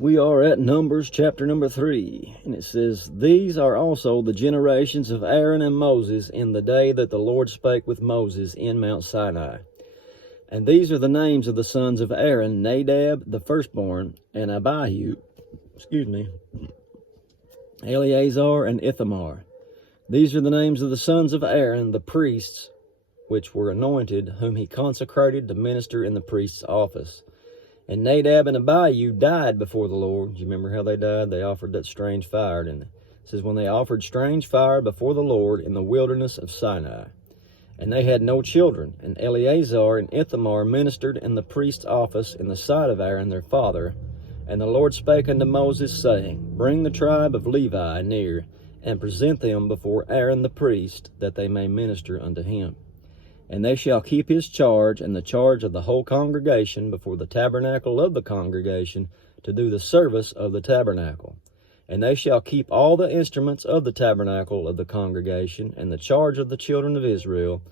We are at Numbers chapter number 3, and it says, These are also the generations of Aaron and Moses in the day that the Lord spake with Moses in Mount Sinai. And these are the names of the sons of Aaron, Nadab the firstborn, and Abihu, Eleazar and Ithamar. These are the names of the sons of Aaron, the priests, which were anointed, whom he consecrated to minister in the priest's office. And Nadab and Abihu died before the Lord. Do you remember how they died? They offered that strange fire, didn't they? It says, when they offered strange fire before the Lord in the wilderness of Sinai. And they had no children. And Eleazar and Ithamar ministered in the priest's office in the sight of Aaron their father. And the Lord spake unto Moses, saying, Bring the tribe of Levi near, and present them before Aaron the priest, that they may minister unto him. And they shall keep his charge and the charge of the whole congregation before the tabernacle of the congregation to do the service of the tabernacle. And they shall keep all the instruments of the tabernacle of the congregation and the charge of the children of Israel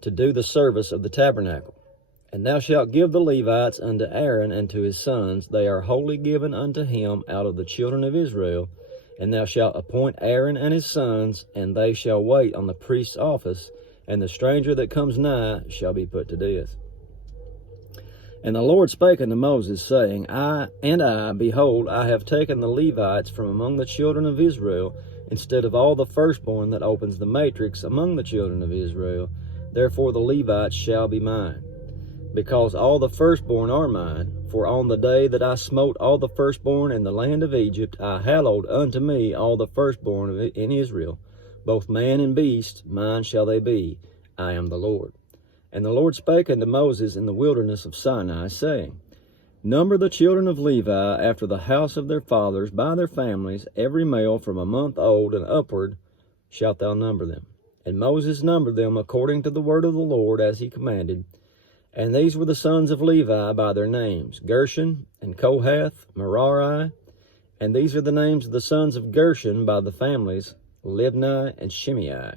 to do the service of the tabernacle. And thou shalt give the Levites unto Aaron and to his sons. They are wholly given unto him out of the children of Israel. And thou shalt appoint Aaron and his sons, and they shall wait on the priest's office, and the stranger that comes nigh shall be put to death. And the Lord spake unto Moses, saying, Behold, I have taken the Levites from among the children of Israel, instead of all the firstborn that opens the matrix among the children of Israel. Therefore the Levites shall be mine, because all the firstborn are mine. For on the day that I smote all the firstborn in the land of Egypt, I hallowed unto me all the firstborn in Israel. Both man and beast, mine shall they be. I am the Lord. And the Lord spake unto Moses in the wilderness of Sinai, saying, Number the children of Levi after the house of their fathers by their families, every male from a month old and upward shalt thou number them. And Moses numbered them according to the word of the Lord as he commanded. And these were the sons of Levi by their names, Gershon and Kohath, Merari. And these are the names of the sons of Gershon by the families, Libni and Shimei.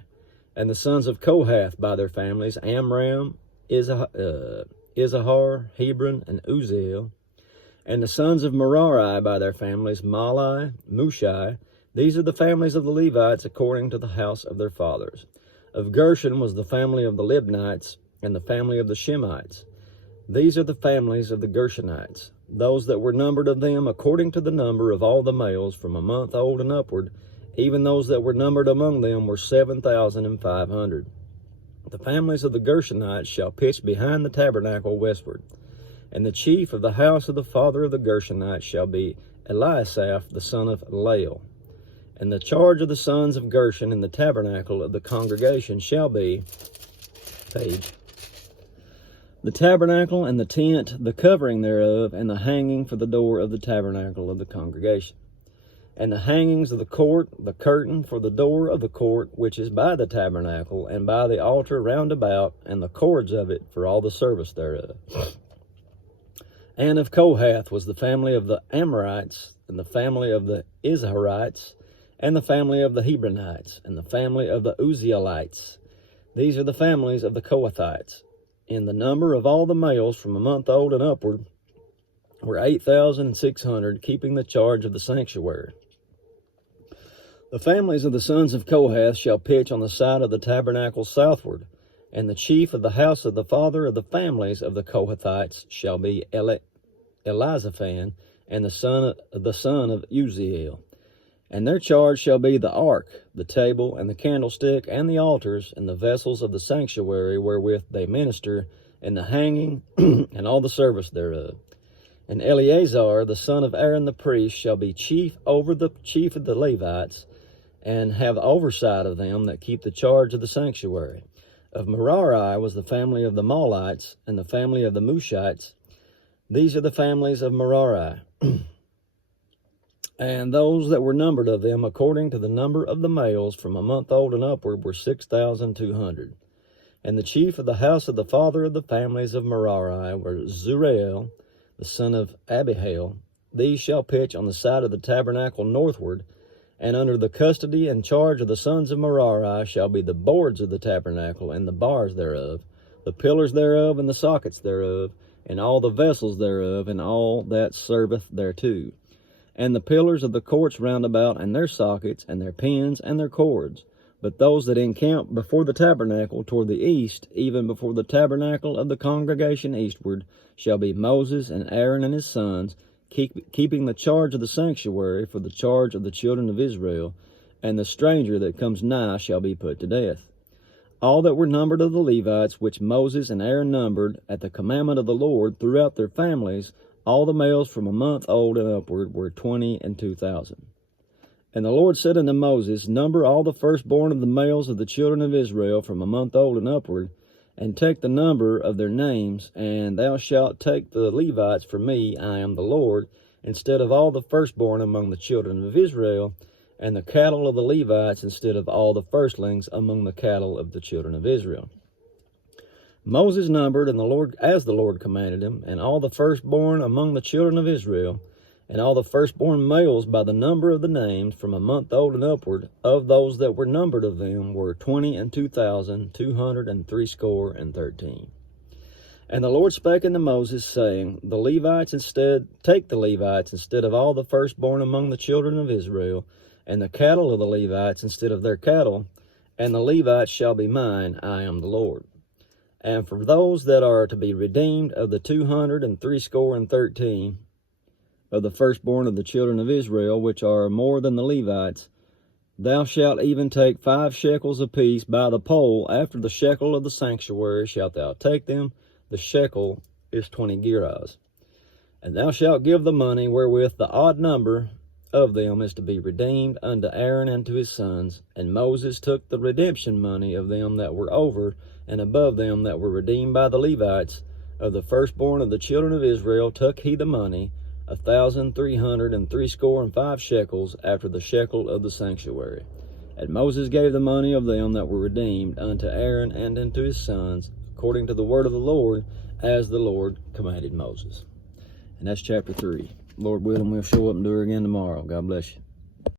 And the sons of Kohath by their families, Amram, Issachar, Hebron, and Uzziel. And the sons of Merari by their families, Mahli, Mushi. These are the families of the Levites according to the house of their fathers. Of Gershon was the family of the Libnites, and the family of the Shemites. These are the families of the Gershonites. Those that were numbered of them according to the number of all the males from a month old and upward, even those that were numbered among them were 7,500. The families of the Gershonites shall pitch behind the tabernacle westward. And the chief of the house of the father of the Gershonites shall be Eliasaph the son of Lael. And the charge of the sons of Gershon in the tabernacle of the congregation shall be, the tabernacle and the tent, the covering thereof, and the hanging for the door of the tabernacle of the congregation. And the hangings of the court, the curtain for the door of the court, which is by the tabernacle, and by the altar round about, and the cords of it for all the service thereof. And of Kohath was the family of the Amorites, and the family of the Izharites, and the family of the Hebronites, and the family of the Uzzielites. These are the families of the Kohathites. In the number of all the males from a month old and upward were 8,600, keeping the charge of the sanctuary. The families of the sons of Kohath shall pitch on the side of the tabernacle southward, and the chief of the house of the father of the families of the Kohathites shall be Elizaphan, and the son of Uzziel. And their charge shall be the ark, the table, and the candlestick, and the altars, and the vessels of the sanctuary wherewith they minister, and the hanging, and all the service thereof. And Eleazar, the son of Aaron the priest, shall be chief over the chief of the Levites, and have oversight of them that keep the charge of the sanctuary. Of Merari was the family of the Mahlites, and the family of the Mushites. These are the families of Merari. And those that were numbered of them, according to the number of the males from a month old and upward, were 6,200. And the chief of the house of the father of the families of Merari were Zuriel, the son of Abihail. These shall pitch on the side of the tabernacle northward, and under the custody and charge of the sons of Merari shall be the boards of the tabernacle and the bars thereof, the pillars thereof and the sockets thereof, and all the vessels thereof, and all that serveth thereto. and the pillars of the courts round about, and their sockets, and their pins, and their cords. But those that encamp before the tabernacle toward the east, even before the tabernacle of the congregation eastward, shall be Moses and Aaron and his sons, keeping the charge of the sanctuary for the charge of the children of Israel, and the stranger that comes nigh shall be put to death. All that were numbered of the Levites, which Moses and Aaron numbered at the commandment of the Lord throughout their families, all the males from a month old and upward were 22,000. And the Lord said unto Moses, Number all the firstborn of the males of the children of Israel from a month old and upward, and take the number of their names, and thou shalt take the Levites for me, I am the Lord, instead of all the firstborn among the children of Israel, and the cattle of the Levites instead of all the firstlings among the cattle of the children of Israel. Moses numbered, and the Lord, as the Lord commanded him, and all the firstborn among the children of Israel, and all the firstborn males by the number of the names from a month old and upward, of those that were numbered of them, were 22,213. And the Lord spake unto Moses, saying, Take the Levites instead of all the firstborn among the children of Israel, and the cattle of the Levites instead of their cattle, and the Levites shall be mine, I am the Lord. And for those that are to be redeemed of the 213 of the firstborn of the children of Israel, which are more than the Levites, thou shalt even take 5 shekels apiece by the poll. After the shekel of the sanctuary shalt thou take them. The shekel is 20 gerahs. And thou shalt give the money wherewith the odd number of them is to be redeemed unto Aaron and to his sons. And Moses took the redemption money of them that were over and above them that were redeemed by the Levites. Of the firstborn of the children of Israel took he the money, 1,365 shekels, after the shekel of the sanctuary. And Moses gave the money of them that were redeemed unto Aaron and unto his sons, according to the word of the Lord, as the Lord commanded Moses. And that's chapter 3. Lord willing, we'll show up and do it again tomorrow. God bless you.